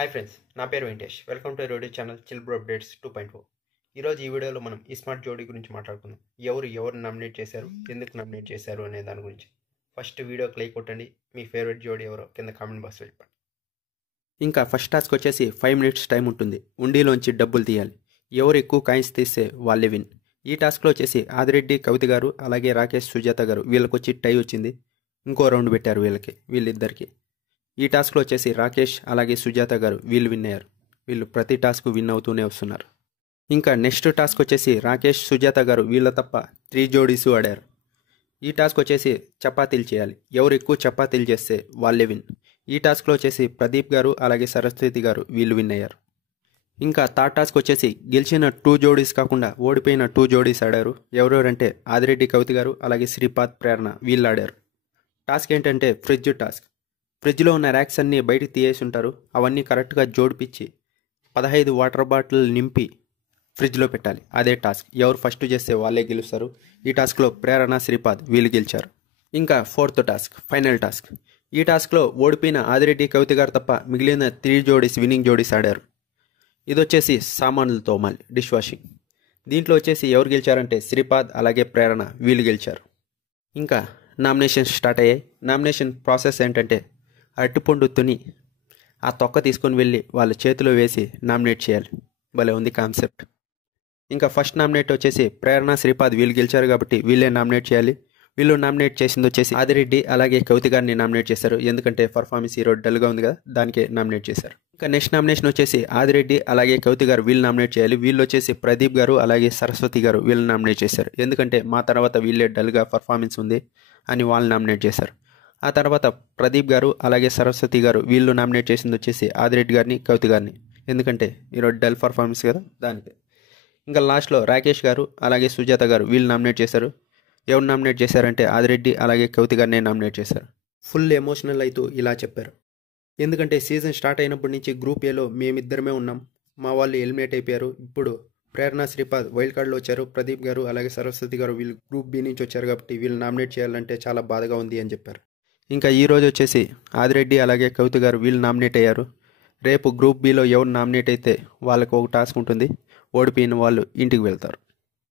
Hi friends, నా పేరు Venkatesh. Welcome to radio channel chill bro updates 2.0. ఈరోజు ఈ వీడియోలో మనం ఈ స్మార్ట్ జోడీ గురించి మాట్లాడుకుందాం. ఎవరు నామినేట్ చేశారు, ఎందుకు నామినేట్ చేశారు అనే దాని గురించి. ఫస్ట్ వీడియోకి లైక్ కొట్టండి. మీ ఫేవరెట్ జోడీ ఎవరో కింద కామెంట్ బాక్స్లో చెప్పండి. ఇంకా ఫస్ట్ టాస్క్ వచ్చేసి 5 minutes టైం ఉంటుంది. ఉండిలోంచి డబ్బులు తీయాలి. ఎవరు ఎక్కువ కాయిన్స్ తీస్తే వాళ్ళే విన్. ఈ టాస్క్లో వచ్చేసి ఆదిరెడ్డి, కవిత గారు, అలాగే రాకేష్, సుజాత గారు వీళ్ళకి వచ్చి టై వచ్చింది. ఇంకో రౌండ్ పెట్టారు వీళ్ళిద్దరికి. ఈ టాస్క్లో వచ్చేసి రాకేష్ అలాగే సుజాత గారు వీళ్ళు విన్ అయ్యారు. వీళ్ళు ప్రతి టాస్క్ విన్ అవుతూనే వస్తున్నారు. ఇంకా నెక్స్ట్ టాస్క్ వచ్చేసి రాకేష్, సుజాత గారు వీళ్ళ తప్ప 3 జోడీస్ ఆడారు. ఈ టాస్క్ వచ్చేసి చపాతీలు చేయాలి. ఎవరు ఎక్కువ చపాతీలు చేస్తే వాళ్ళే విన్. ఈ టాస్క్లో వచ్చేసి ప్రదీప్ గారు అలాగే సరస్వతి గారు వీళ్ళు విన్ అయ్యారు. ఇంకా థర్డ్ టాస్క్ వచ్చేసి గెలిచిన 2 జోడీస్ కాకుండా ఓడిపోయిన 2 జోడీస్ ఆడారు. ఎవరెవరంటే ఆదిరెడ్డి, కవిత గారు అలాగే శ్రీపాద్, ప్రేరణ వీళ్ళు ఆడారు. టాస్క్ ఏంటంటే ఫ్రిడ్జ్ టాస్క్. ఫ్రిడ్జ్లో ఉన్న ర్యాక్స్ అన్నీ బయటికి తీయేసి ఉంటారు. అవన్నీ కరెక్ట్గా జోడిపించి 15 వాటర్ బాటిల్ నింపి ఫ్రిడ్జ్లో పెట్టాలి. అదే టాస్క్. ఎవరు ఫస్ట్ చేస్తే వాళ్ళే గెలుస్తారు. ఈ టాస్క్లో ప్రేరణ, శ్రీపాద్ వీళ్ళు గెలిచారు. ఇంకా 4th టాస్క్, ఫైనల్ టాస్క్. ఈ టాస్క్లో ఓడిపోయిన ఆదిరెడ్డి, కవిత గారు తప్ప మిగిలిన 3 జోడీస్ విన్నింగ్ జోడీస్ ఆడారు. ఇది వచ్చేసి సామాన్లు తోమాలి, డిష్ వాషింగ్. దీంట్లో వచ్చేసి ఎవరు గెలిచారంటే శ్రీపాద్ అలాగే ప్రేరణ వీళ్ళు గెలిచారు. ఇంకా నామినేషన్స్ స్టార్ట్ అయ్యాయి. నామినేషన్ ప్రాసెస్ ఏంటంటే అరటిపండు తుని ఆ తొక్క తీసుకొని వెళ్ళి వాళ్ళ చేతిలో వేసి నామినేట్ చేయాలి. భలే ఉంది కాన్సెప్ట్. ఇంకా ఫస్ట్ నామినేట్ వచ్చేసి ప్రేరణ, శ్రీపాద్ వీళ్ళు గెలిచారు కాబట్టి వీళ్ళే నామినేట్ చేయాలి. వీళ్ళు నామినేట్ చేసింది వచ్చేసి ఆదిరెడ్డి అలాగే కవిత గారిని నామినేట్ చేశారు. ఎందుకంటే పర్ఫార్మెన్స్ ఈరోజు డల్గా ఉంది కదా, దానికే నామినేట్ చేశారు. ఇంకా నెక్స్ట్ నామినేషన్ వచ్చేసి ఆదిరెడ్డి అలాగే కవిత గారు వీళ్ళు నామినేట్ చేయాలి. వీళ్ళు వచ్చేసి ప్రదీప్ గారు అలాగే సరస్వతి గారు వీళ్ళు నామినేట్ చేశారు. ఎందుకంటే మా తర్వాత వీళ్ళే డల్గా పర్ఫార్మెన్స్ ఉంది అని వాళ్ళు నామినేట్ చేశారు. ఆ తర్వాత ప్రదీప్ గారు అలాగే సరస్వతి గారు వీళ్ళు నామినేట్ చేసింది వచ్చేసి ఆదిరెడ్డి గారిని, కవిత గారిని. ఎందుకంటే ఈరోజు డల్ పర్ఫార్మెన్స్ కదా, దానికి. ఇంకా లాస్ట్లో రాకేష్ గారు అలాగే సుజాత గారు వీళ్ళు నామినేట్ చేశారు. ఎవరు నామినేట్ చేశారంటే ఆదిరెడ్డి అలాగే కవిత గారిని నామినేట్ చేశారు. ఫుల్ ఎమోషనల్ అవుతూ ఇలా చెప్పారు. ఎందుకంటే సీజన్ స్టార్ట్ అయినప్పటి నుంచి గ్రూప్ ఏలో మేమిద్దరమే ఉన్నాం. మా వాళ్ళు ఎలిమినేట్ అయిపోయారు. ఇప్పుడు ప్రేరణ, శ్రీపాద్ వైల్డ్ కార్డులో వచ్చారు. ప్రదీప్ గారు అలాగే సరస్వతి గారు వీళ్ళు గ్రూప్ బి నుంచి వచ్చారు కాబట్టి వీళ్ళు నామినేట్ చేయాలంటే చాలా బాధగా ఉంది అని చెప్పారు. ఇంకా ఈరోజు వచ్చేసి ఆదిరెడ్డి అలాగే కవిత గారు వీళ్ళు నామినేట్ అయ్యారు. రేపు గ్రూప్ బిలో ఎవరు నామినేట్ అయితే వాళ్ళకు ఒక టాస్క్ ఉంటుంది. ఓడిపోయిన వాళ్ళు ఇంటికి వెళ్తారు.